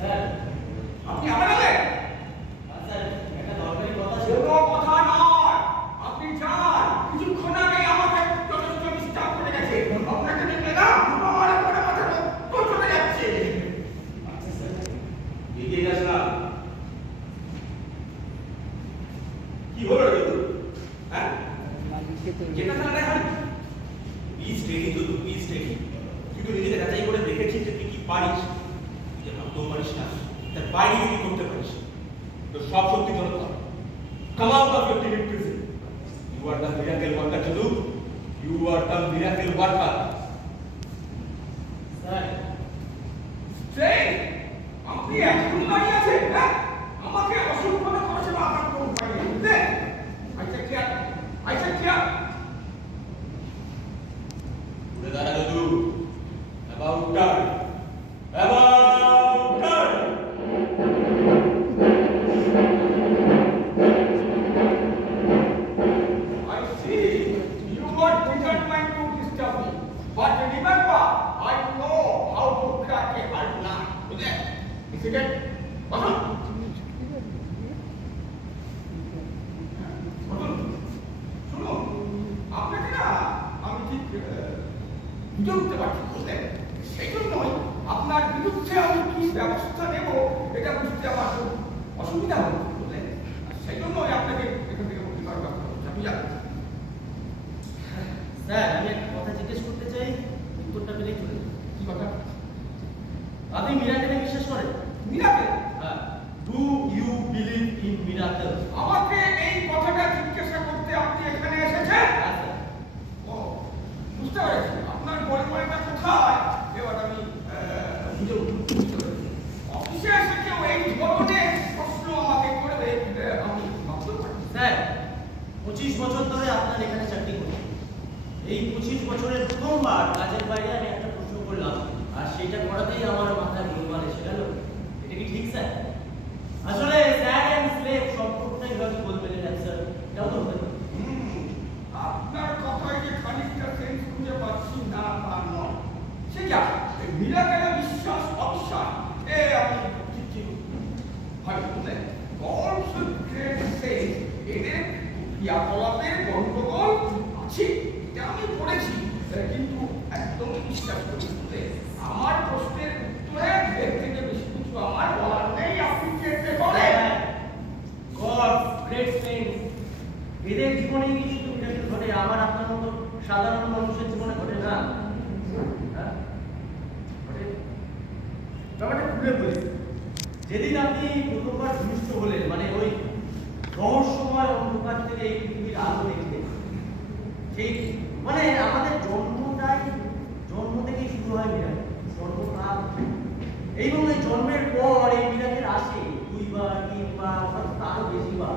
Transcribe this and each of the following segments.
Sir আপনি আবার এলেন? স্যার একটা দরকারি কথা ছিল। কোনো কথা নয়, আপনি যান। কিছুক্ষণ আগেই আমাকে যথেষ্ট ডিস্টার্ব করে গেছে। আপনাকে দেখলে না আমার করে মাথা তো চলে যাচ্ছে। আচ্ছা স্যার। এগিয়ে যাস না। কি হলো রে তোর? হ্যাঁ, যেটা না রে হয় পিস ট্রেনিং তো পিস ট্রেনিং। তুই তো নিজেকে যাচাই করে দেখেছিস যে তুই কি পারিস, তুই যে ভাবতেও পারিস না তার বাইরে কি করতে পারিস। তো সব সত্যি বলো তো। Come out of your timid prison. You are the miracle worker, Chadu. You are the miracle worker. Sir Stay. আপনি এখন দাঁড়িয়ে আছেন, হ্যাঁ? আমাকে অসম্মান করেছে বা আঘাত করুন পাইনি, বুঝলেন? I take care. I take care. উড়ে দাঁড়া দাদু। About turn. About turn. I see. You are determined to disturb me. But remember, I know how to crack a hard nut. বুঝলেন? Incident? বলুন। বলুন। শুনুন, আপনাকে না আমি ঠিক বুঝে উঠতে পারছি, বুঝলেন? সেই জন্যই আপনার বিরুদ্ধে আমি কি ব্যবস্থা নেব এটা বুঝতে আমার খুব অসুবিধা হচ্ছে, বুঝলেন? আর সেই জন্যই আপনাকে এখান থেকে মুক্তি করার ব্যবস্থা করছি। আপনি যান। স্যার আমি একটা কথা জিজ্ঞেস করতে চাই, উত্তরটা পেলেই চলে যাবে। কি কথা? আপনি মিরাকেলে বিশ্বাস করেন? মিরাকেল? হ্যাঁ। Do you believe in miracle? আমাকে এই কথাটা জিজ্ঞাসা করতে আপনি এখানে এসেছেন? হ্যাঁ স্যার। ও, বুঝতে পেরেছি। আপনার পরিবারটা কোথায় এবার আমি বুঝতে পেরেছি। অফিসে এসে কেউ এই ধরনের প্রশ্ন আমাকে করবে আমি ভাবতে পারি। স্যার 25 বছর ধরে আপনার এখানে চাকরি করি। এই 25 বছরের প্রথমবার কাজের বাইরে আমি একটা প্রশ্ন করলাম, আর সেটা করাতেই আমার মাথায় গোলমাল এসে গেল। এটা কি ঠিক স্যার? আসলে স্যার এন্ড স্লেভ সম্পর্কটাই হয়তো বলতে গেলে স্যার এটাও তো হতে পারে। আপনার কথায় যে খানিকটা সেন্স খুঁজে পাচ্ছি না তা নয়। সে যা মিরাকেলে বিশ্বাস অবিশ্বাস এ আমি ঠিক ঠিক ভাবি, বুঝলেন? গল্প সেন্স এদের ক্রিয়াকলাপের গন্ডগোল আছে, এটা আমি পড়েছি, কিন্তু একদমই বিশ্বাস করি, বুঝলেন? আমার প্রশ্নের উত্তরে এর থেকে বেশি কিছু আমার বলার নেই। আপনি চেষ্টা করেন। গড গ্রেট সেন্স এদের জীবনে কি শুধু মিরাকেল ঘটে, আমার আপনার মতো সাধারণ মানুষের জীবনে ঘটে না? হ্যাঁ ঘটে। ব্যাপারটা খুলে বলি, যেদিন আপনি প্রথমবার ভূমিষ্ঠ হলেন, মানে ওই রহস্যময় অন্ধকার থেকে এই পৃথিবীর আলো দেখলেন, সেই মানে আমাদের জন্ম থেকেই শুরু হয় মিরাকেল। জন্মকাল এবং এই জন্মের পর এই মিরাকেল আসে 2 বার 3 বার হয়তো তারও বেশি বার।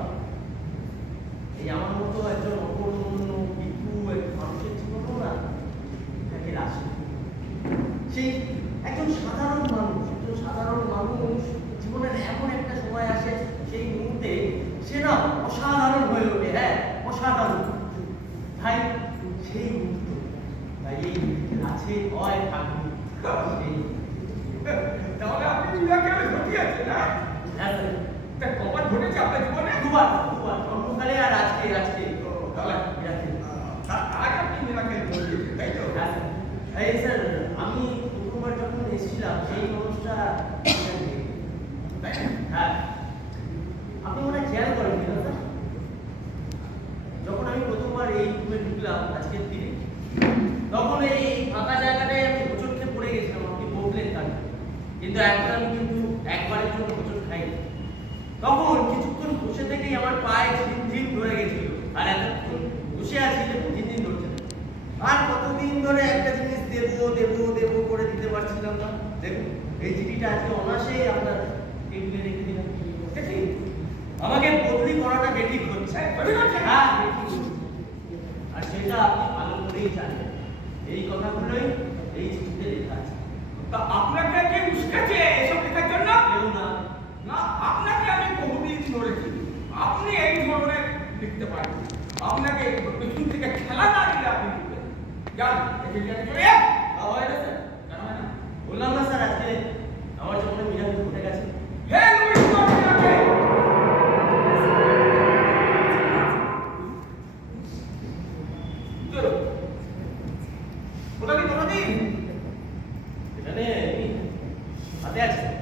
এই আমার মতো একজন অপরমন্য বিক্ষু এক মানুষের জীবনেও না মিরাকেল আসে। সেই একজন সাধারণ মানুষ জীবনের এমন একটা সময় আসে, সেই মুহূর্তে সে না অসাধারণ হয়ে ওঠে। হ্যাঁ অসাধারণ। তাই সেই মুহূর্ত, তাই এই আছে হয় থাকবে সেই। তাহলে আপনি মিরাকেলে ঘটিয়েছেন, না? হ্যাঁ স্যার। তা কবার ঘটেছে আপনার জীবনে? দুবার জন্মকালে আর আজকে তাহলে মিরাকেল। আজ আপনি মিরাকেল ঘটিয়েছেন, তাই তো? হ্যাঁ স্যার। এই স্যার আমি প্রথমবার যখন এসেছিলাম সেই মানুষটা তাই? হ্যাঁ আপনি মনে হয় খেয়াল করেন কিনা স্যার, যখন আমি প্রথমবার এই রুমে ঢুকলাম আজকের দিনে, তখন এই ফাঁকা জায়গাটায় আমি হোঁচট খেয়ে পড়ে গেছিলাম, আপনি বললেন তার। কিন্তু এখন আমি কিন্তু একবারের জন্য হোঁচট খাইনি। তখন কিছুক্ষণ বসে থেকেই আমার পায়ে ঝিনঝিন ধরে গেছিল, আর এতক্ষণ বসে আছি যে ঝিনঝিন ধরছে না। আর কতদিন ধরে একটা জিনিস দেবো করে দিতে পারছিলাম না। দেখুন এই চিঠিটা আজকে অনাসে আপনার টেবিলে রেখে দিলাম। দেখি আমাকে বদলি করাটা বেঠিক হচ্ছে। হ্যাঁ বেঠিক হচ্ছে। আর সেটা আপনি ভালো করেই জানেন। এই কথাগুলোই এই চিঠিতে লেখা আছে। তা আপনাকে কে উস্কেছে এসব লেখার জন্য? কেউ না। না, আপনাকে আমি বহুদিন ধরেছি, আপনি এই ধরনের লিখতে পারেন। আপনাকে পেছন থেকে খেলা না দিলে আপনি লিখবেন। যান, একে চলে যান। হয় না স্যার? কেন হয় না? বললাম না স্যার আজকে আমার জীবনে মিরাকেল ঘটে গেছে। সাথে আছে